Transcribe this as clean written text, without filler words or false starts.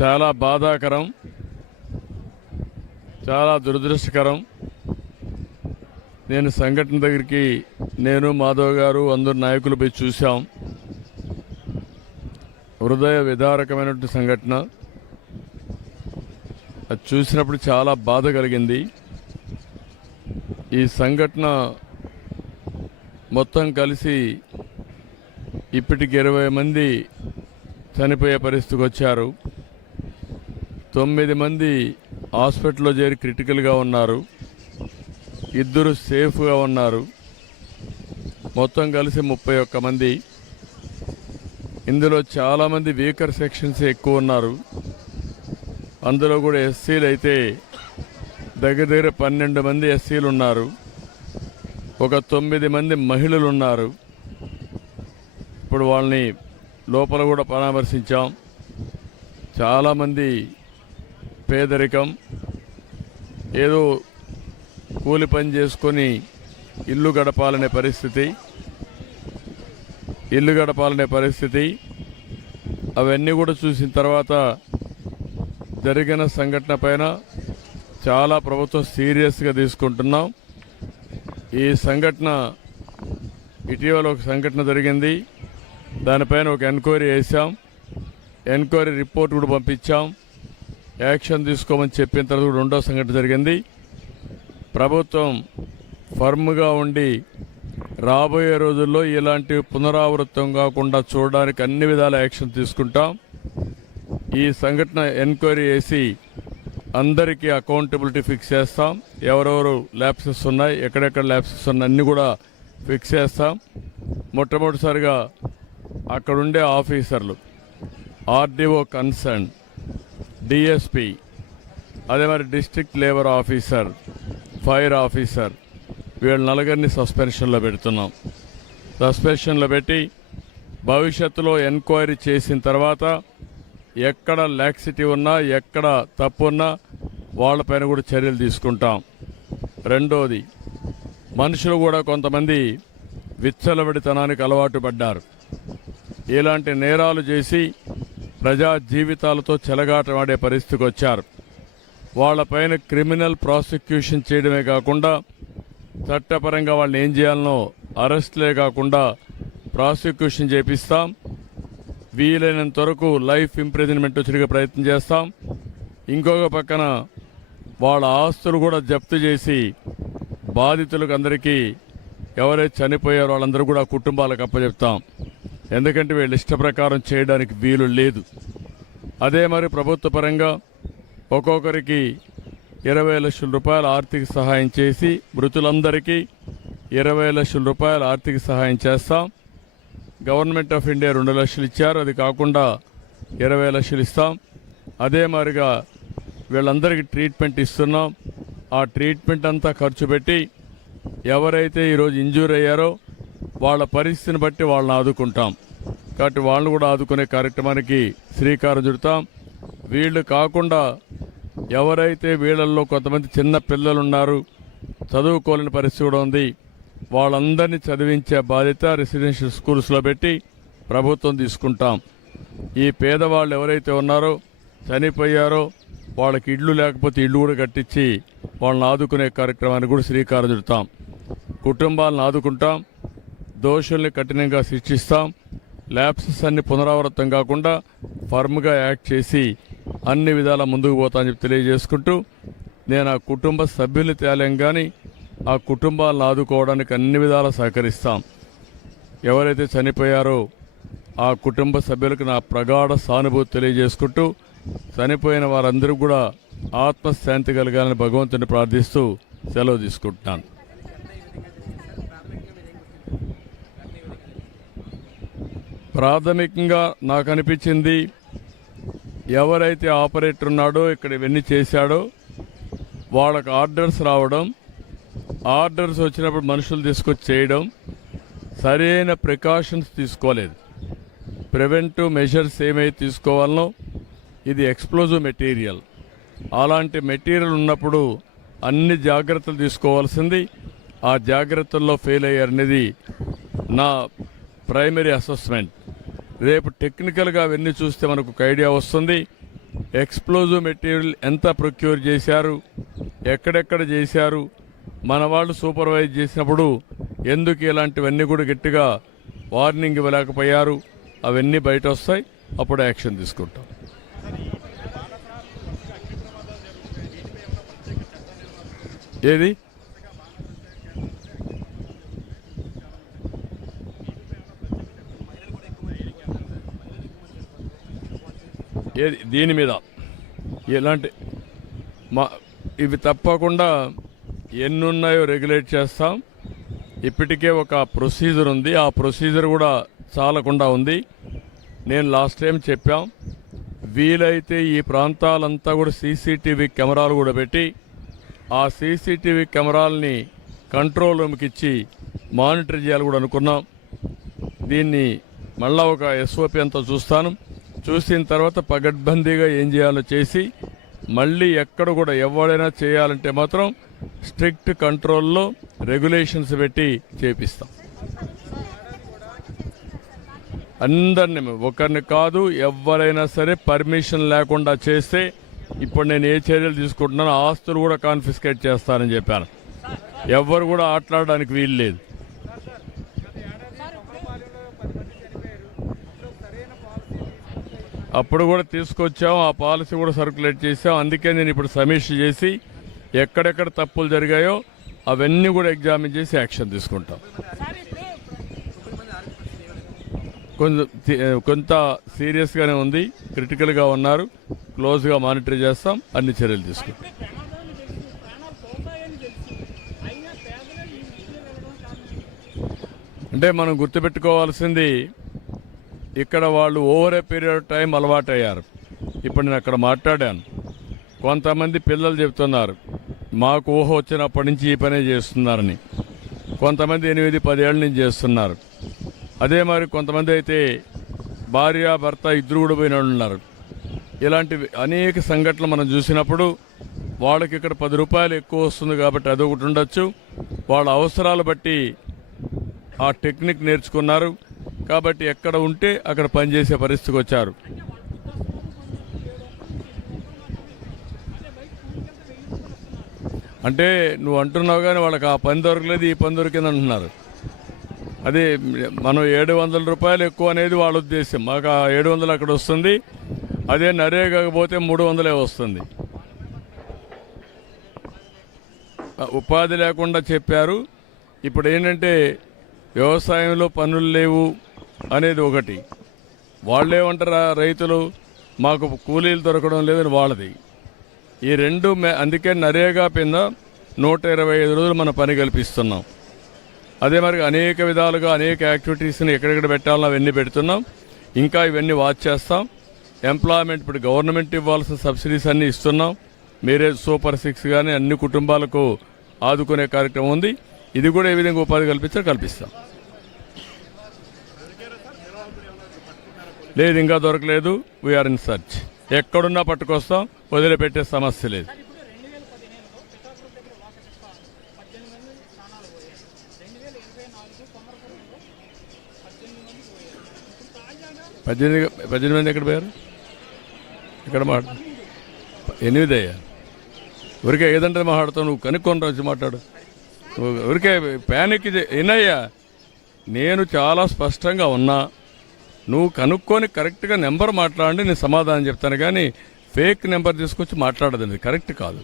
చాలా బాధాకరం, చాలా దురదృష్టకరం. నేను సంఘటన దగ్గరికి మాధవ్ గారు అందరు నాయకులు పోయి చూసాం. హృదయ విదారకమైనటువంటి సంఘటన. అది చూసినప్పుడు చాలా బాధ కలిగింది. ఈ సంఘటన మొత్తం కలిసి ఇప్పటికి 20 మంది చనిపోయే పరిస్థితికి వచ్చారు. 9 మంది హాస్పిటల్లో చేరి క్రిటికల్గా ఉన్నారు. 2 సేఫ్గా ఉన్నారు. మొత్తం కలిసి 31 మంది. ఇందులో చాలామంది వీకర్ సెక్షన్స్ ఎక్కువ ఉన్నారు. అందులో కూడా ఎస్సీలు అయితే దగ్గర 12 మంది ఎస్సీలు ఉన్నారు. ఒక 9 మంది మహిళలు ఉన్నారు. ఇప్పుడు వాళ్ళని లోపల కూడా పరామర్శించాం. చాలామంది పేదరికం, ఏదో కూలి పని చేసుకొని ఇల్లు గడపాలనే పరిస్థితి. అవన్నీ కూడా చూసిన తర్వాత జరిగిన సంఘటన పైన చాలా ప్రభుత్వం సీరియస్గా తీసుకుంటున్నాం. ఈ సంఘటన ఇటీవల ఒక సంఘటన జరిగింది. దానిపైన ఒక ఎంక్వైరీ వేసాం. ఎంక్వైరీ రిపోర్ట్ కూడా పంపించాం. యాక్షన్ తీసుకోమని చెప్పిన తర్వాత కూడా 2వ సంఘటన జరిగింది. ప్రభుత్వం ఫర్మ్గా ఉండి రాబోయే రోజుల్లో ఇలాంటి పునరావృతం కాకుండా చూడడానికి అన్ని విధాల యాక్షన్ తీసుకుంటాం. ఈ సంఘటన ఎంక్వైరీ చేసి అందరికీ అకౌంటబిలిటీ ఫిక్స్ చేస్తాం. ఎవరెవరు ల్యాప్సెస్ ఉన్నాయి, ఎక్కడెక్కడ ల్యాప్సెస్ ఉన్నాయి అన్నీ కూడా ఫిక్స్ చేస్తాం. మొట్టమొదటిసారిగా అక్కడుండే ఆఫీసర్లు, ఆర్డీఓ కన్సర్న్, డిఎస్పి, అదే మరి district labour officer, fire officer, వీళ్ళ 4 సస్పెన్షన్లో పెడుతున్నాం. సస్పెన్షన్లో పెట్టి భవిష్యత్తులో ఎంక్వైరీ చేసిన తర్వాత ఎక్కడ లాక్సిటీ ఉన్నా, ఎక్కడ తప్పు ఉన్నా వాళ్ళపైన కూడా చర్యలు తీసుకుంటాం. రెండోది, మనుషులు కూడా కొంతమంది విచ్చలవిడితనానికి అలవాటు పడ్డారు. ఇలాంటి నేరాలు చేసి ప్రజా జీవితాలతో చెలగాటమాడే పరిస్థితికి వచ్చారు. వాళ్ళపైన క్రిమినల్ ప్రాసిక్యూషన్ చేయడమే కాకుండా చట్టపరంగా వాళ్ళని ఏం చేయాలనో అరెస్టులే కాకుండా ప్రాసిక్యూషన్ చేపిస్తాం. వీలైనంత వరకు లైఫ్ ఇంప్రిజన్మెంట్ వచ్చేట్టుగా ప్రయత్నం చేస్తాం. ఇంకొక పక్కన వాళ్ళ ఆస్తులు కూడా జప్తు చేసి బాధితులకు అందరికీ ఎవరైతే చనిపోయారో వాళ్ళందరూ కూడా కుటుంబాలకు అప్పచెప్తాం. ఎందుకంటే వీళ్ళు ఇష్ట ప్రకారం చేయడానికి వీలు లేదు. అదే మరి ప్రభుత్వ పరంగా ఒక్కొక్కరికి 20 లక్షల రూపాయల ఆర్థిక సహాయం చేసి మృతులందరికీ 20 లక్షల రూపాయల ఆర్థిక సహాయం చేస్తాం. గవర్నమెంట్ ఆఫ్ ఇండియా 2 లక్షలు ఇచ్చారు. అది కాకుండా 20 లక్షలు ఇస్తాం. అదే మాదిరిగా వీళ్ళందరికీ ట్రీట్మెంట్ ఇస్తున్నాం. ఆ ట్రీట్మెంట్ అంతా ఖర్చు పెట్టి ఎవరైతే ఈరోజు ఇంజూర్ అయ్యారో వాళ్ళ పరిస్థితిని బట్టి వాళ్ళని ఆదుకుంటాం. కాబట్టి వాళ్ళని కూడా ఆదుకునే కార్యక్రమానికి శ్రీకారం చుడతాం. వీళ్ళు కాకుండా ఎవరైతే వీళ్ళల్లో కొంతమంది చిన్న పిల్లలున్నారు, చదువుకోలేని పరిస్థితి కూడా ఉంది, వాళ్ళందరినీ చదివించే బాధ్యత రెసిడెన్షియల్ స్కూల్స్లో పెట్టి ప్రభుత్వం తీసుకుంటాం. ఈ పేదవాళ్ళు ఎవరైతే ఉన్నారో, చనిపోయారో, వాళ్ళకి ఇళ్ళు లేకపోతే ఇళ్ళు కూడా కట్టించి వాళ్ళని ఆదుకునే కార్యక్రమానికి కూడా శ్రీకారం చుడతాం. కుటుంబాలను ఆదుకుంటాం. దోషుల్ని కఠినంగా శిక్షిస్తాం. ల్యాప్సెస్ అన్ని పునరావృతం కాకుండా ఫర్మ్గా యాక్ట్ చేసి అన్ని విధాలా ముందుకు పోతామని చెప్పి తెలియజేసుకుంటూ, నేను ఆ కుటుంబ సభ్యుల్ని తేలేం కానీ ఆ కుటుంబాలను ఆదుకోవడానికి అన్ని విధాలా సహకరిస్తాం. ఎవరైతే చనిపోయారో ఆ కుటుంబ సభ్యులకు నా ప్రగాఢ సానుభూతి తెలియజేసుకుంటూ, చనిపోయిన వారందరూ కూడా ఆత్మశాంతి కలగాలని భగవంతుని ప్రార్థిస్తూ సెలవు తీసుకుంటున్నాను. ప్రాథమికంగా నాకు అనిపించింది, ఎవరైతే ఆపరేటర్ ఉన్నాడో, ఇక్కడ ఇవన్నీ చేశాడో వాళ్ళకు ఆర్డర్స్ రావడం, ఆర్డర్స్ వచ్చినప్పుడు మనుషులు తీసుకొచ్చి చేయడం, సరైన ప్రికాషన్స్ తీసుకోలేదు. ప్రివెంటివ్ మెజర్స్ ఏమైతే తీసుకోవాలనో, ఇది ఎక్స్ప్లోజివ్ మెటీరియల్, అలాంటి మెటీరియల్ ఉన్నప్పుడు అన్ని జాగ్రత్తలు తీసుకోవాల్సింది. ఆ జాగ్రత్తల్లో ఫెయిల్ అయ్యారనేది నా ప్రైమరీ అసెస్మెంట్. రేపు టెక్నికల్గా అవన్నీ చూస్తే మనకు ఒక ఐడియా వస్తుంది. ఎక్స్ప్లోజివ్ మెటీరియల్ ఎంత ప్రొక్యూర్ చేశారు, ఎక్కడెక్కడ చేశారు, మన వాళ్ళు సూపర్వైజ్ చేసినప్పుడు ఎందుకు ఇలాంటివన్నీ కూడా గట్టిగా వార్నింగ్ ఇవ్వలేకపోయారు, అవన్నీ బయట వస్తాయి. అప్పుడు యాక్షన్ తీసుకుంటాం. ఏది ఏది దీని మీద ఎలాంటి ఇవి తప్పకుండా ఎన్నున్నాయో రెగ్యులేట్ చేస్తాం. ఇప్పటికే ఒక ప్రొసీజర్ ఉంది, ఆ ప్రొసీజర్ కూడా చాలకుండా ఉంది. నేను లాస్ట్ టైం చెప్పాం, వీలైతే ఈ ప్రాంతాలంతా కూడా సీసీటీవీ కెమెరాలు కూడా పెట్టి ఆ సీసీటీవీ కెమెరాలని కంట్రోల్ రూమ్కి ఇచ్చి మానిటర్ చేయాలి కూడా అనుకున్నాం. దీన్ని మళ్ళా ఒక ఎస్ఓపి అంతా చూస్తాను. చూసిన తర్వాత పగడ్బందీగా ఏం చేయాలో చేసి మళ్ళీ ఎక్కడ కూడా ఎవరైనా చేయాలంటే మాత్రం స్ట్రిక్ట్ కంట్రోల్లో రెగ్యులేషన్స్ పెట్టి చేపిస్తాం. అందరినీ, ఒకరిని కాదు, ఎవరైనా సరే పర్మిషన్ లేకుండా చేస్తే ఇప్పుడు నేను ఏ చర్యలు తీసుకుంటున్నానో ఆస్తులు కూడా కాన్ఫిస్కేట్ చేస్తానని చెప్పాను. ఎవ్వరు కూడా ఆటలాడడానికి వీలు లేదు. అప్పుడు కూడా తీసుకొచ్చాం, ఆ పాలసీ కూడా సర్క్యులేట్ చేసాం. అందుకే నేను ఇప్పుడు సమీక్ష చేసి ఎక్కడెక్కడ తప్పులు జరిగాయో అవన్నీ కూడా ఎగ్జామిన్ చేసి యాక్షన్ తీసుకుంటాం. కొంత సీరియస్గానే ఉంది, క్రిటికల్గా ఉన్నారు, క్లోజ్గా మానిటర్ చేస్తాం, అన్ని చర్యలు తీసుకుంటాం. అంటే మనం గుర్తుపెట్టుకోవాల్సింది, ఇక్కడ వాళ్ళు over a period of time అలవాటయ్యారు. ఇప్పుడు నేను అక్కడ మాట్లాడాను, కొంతమంది పిల్లలు చెప్తున్నారు మాకు ఊహ వచ్చినప్పటి నుంచి ఈ పనే చేస్తున్నారని. కొంతమంది 8-10 ఏళ్ళ నుంచి చేస్తున్నారు. అదే మరి కొంతమంది అయితే భార్య భర్త ఇద్దరు కూడా పోయిన వాళ్ళు ఉన్నారు. ఇలాంటి అనేక సంఘటనలు మనం చూసినప్పుడు వాళ్ళకి ఇక్కడ 10 రూపాయలు ఎక్కువ వస్తుంది కాబట్టి అదొకటి ఉండొచ్చు. వాళ్ళ అవసరాలు బట్టి ఆ టెక్నిక్ నేర్చుకున్నారు కాబట్టి ఎక్కడ ఉంటే అక్కడ పనిచేసే పరిస్థితికి వచ్చారు. అంటే నువ్వు అంటున్నావు కానీ వాళ్ళకి ఆ పని దొరకలేదు, ఈ పని దొరికింది అంటున్నారు. అదే మనం 700 రూపాయలు ఎక్కువ అనేది వాళ్ళ ఉద్దేశం. మాకు ఆ 700 అక్కడ వస్తుంది, అదే నరేగాకపోతే 300 వస్తుంది. ఉపాధి లేకుండా చెప్పారు. ఇప్పుడు ఏంటంటే వ్యవసాయంలో పనులు లేవు అనేది ఒకటి, వాళ్ళేమంటారా రైతులు మాకు కూలీలు దొరకడం లేదని వాళ్ళది. ఈ రెండు అందుకే నరేగా కింద 125 రోజులు మనం పని కల్పిస్తున్నాం. అదే మరి అనేక విధాలుగా అనేక యాక్టివిటీస్ని ఎక్కడెక్కడ పెట్టాలని అవన్నీ పెడుతున్నాం. ఇంకా ఇవన్నీ వాచ్ చేస్తాం. ఎంప్లాయ్మెంట్ ఇప్పుడు గవర్నమెంట్ ఇవ్వాల్సిన సబ్సిడీస్ అన్నీ ఇస్తున్నాం. మీరే సూపర్ 6 కానీ అన్ని కుటుంబాలకు ఆదుకునే కార్యక్రమం ఉంది. ఇది కూడా ఏ విధంగా ఉపాధి కల్పిస్తాం. లేదు, ఇంకా దొరకలేదు. We are in search. ఎక్కడున్నా పట్టుకొస్తాం, వదిలిపెట్టే సమస్య లేదు. 18 మంది ఎక్కడ పోయారు? ఎక్కడ 8 అయ్యా. ఊరికే ఏదంటే మాట్లాడుతావు, నువ్వు కనుక్కొని వచ్చి మాట్లాడు. ఊరికే ప్యానిక్ ఏనయ్యా, నేను చాలా స్పష్టంగా ఉన్నా. నువ్వు కనుక్కొని కరెక్ట్గా నెంబర్ మాట్లాడి నేను సమాధానం చెప్తాను, కానీ ఫేక్ నెంబర్ తీసుకొచ్చి మాట్లాడదండి, కరెక్ట్ కాదు.